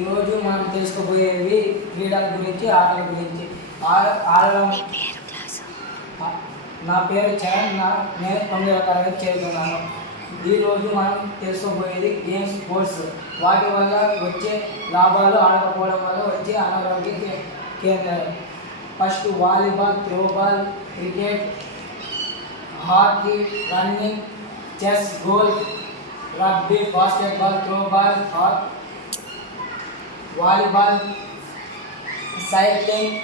ఈరోజు మనం తెలుసుకోబోయేవి క్రీడల గురించి, ఆటల గురించి. ఆడడం. నా పేరు చరణ్. నేను 9వ తరగతి చదువుతున్నాను. ఈరోజు మనం తెలుసుకోబోయేది గేమ్స్, స్పోర్ట్స్. వాటి వల్ల వచ్చే లాభాలు, ఆడకపోవడం వల్ల వచ్చే అనారోగ్య కేంద్రాలు. First volleyball, throwball, cricket, hockey, running, chess, golf, rugby, basketball, throwball, volleyball, cycling,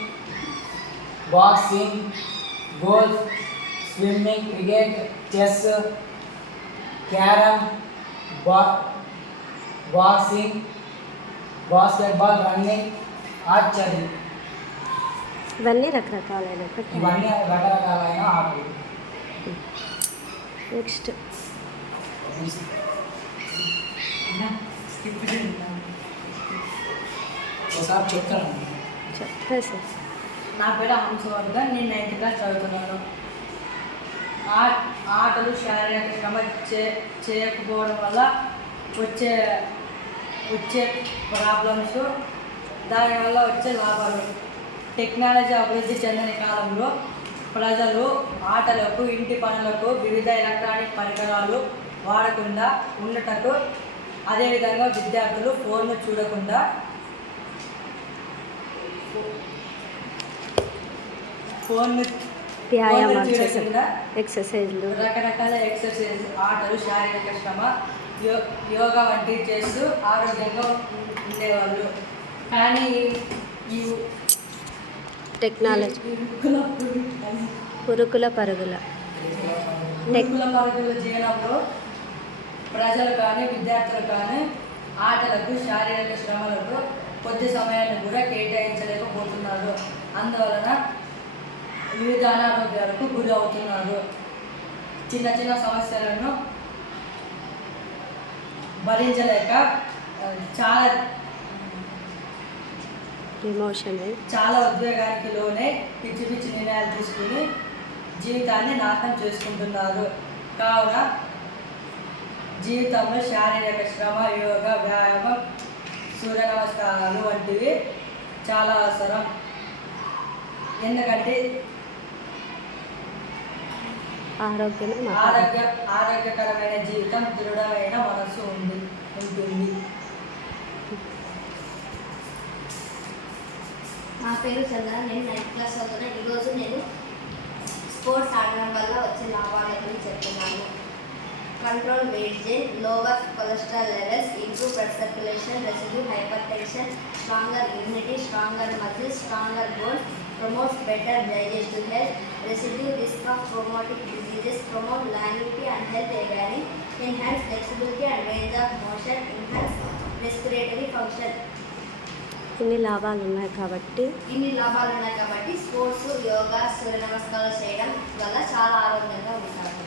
boxing, golf, swimming, cricket, chess, carrom, boxing, basketball, running, archery. ఇవన్నీ రకరకాలైన ఆటలు. నెక్స్ట్ ఒకసారి చెప్తాను. చెప్పేసి. నా పేరు హంసవర్ధన్. నేను 9th క్లాస్ చదువుతున్నాను. ఆటలు శారీరక శ్రమ చేయకపోవడం వల్ల వచ్చే ప్రాబ్లమ్స్, దానివల్ల వచ్చే లాభాలు. టెక్నాలజీ అభివృద్ధి చెందిన కాలంలో ప్రజలు ఆటలకు, ఇంటి పనులకు వివిధ ఎలక్ట్రానిక్ పరికరాలు వాడకుండా ఉండటకు, అదేవిధంగా విద్యార్థులు ఫోన్ను చూడకుండా ఎక్సర్సైజ్లు, రకరకాల ఎక్సర్సైజ్, ఆటలు, శారీరక శ్రమ, యోగా వంటివి చేస్తూ ఆరోగ్యంగా ఉండేవాళ్ళు. కానీ ఈ టెక్నాలజీ పురుగుల పరుగుల జీవనంలో ప్రజలు కానీ, విద్యార్థులు కానీ ఆటలకు, శారీరక శ్రమలకు కొద్ది సమయాన్ని కూడా కేటాయించలేకపోతున్నారు. అందువలన వివిధ అనారోగ్యాలకు గురి అవుతున్నారు. చిన్న చిన్న సమస్యలను భరించలేక చాలా ఉద్వేగానికి లోనే పిచ్చి పిచ్చి నిర్ణయాలు తీసుకుని జీవితాన్ని నాశనం చేసుకుంటున్నారు. కావున జీవితంలో శారీరక శ్రమ, యోగా, వ్యాయామం, సూర్య నమస్కారాలు వంటివి చాలా అవసరం. ఎందుకంటే ఆరోగ్యకరమైన జీవితం, దృఢమైన మనస్సు ఉంటుంది. నా పేరు చంద్ర. నేను 9th క్లాస్ చదువుతున్నాను. ఈరోజు నేను స్పోర్ట్స్ ఆడడం వల్ల వచ్చే లాభాల గురించి చెప్తున్నాను. Control weight gain, lower cholesterol levels, improve blood circulation, residue hyper tension, stronger immunity, stronger muscles, stronger bones, promotes better digestive health, reduce risk of rheumatic diseases, promote longevity and health aging, enhance flexibility and range of motion, enhance respiratory function. ఇన్ని లాభాలు ఉన్నాయి కాబట్టి sports, yoga, సూర్య నమస్కారాలు చేయడం వల్ల చాలా ఆరోగ్యంగా ఉంటారు.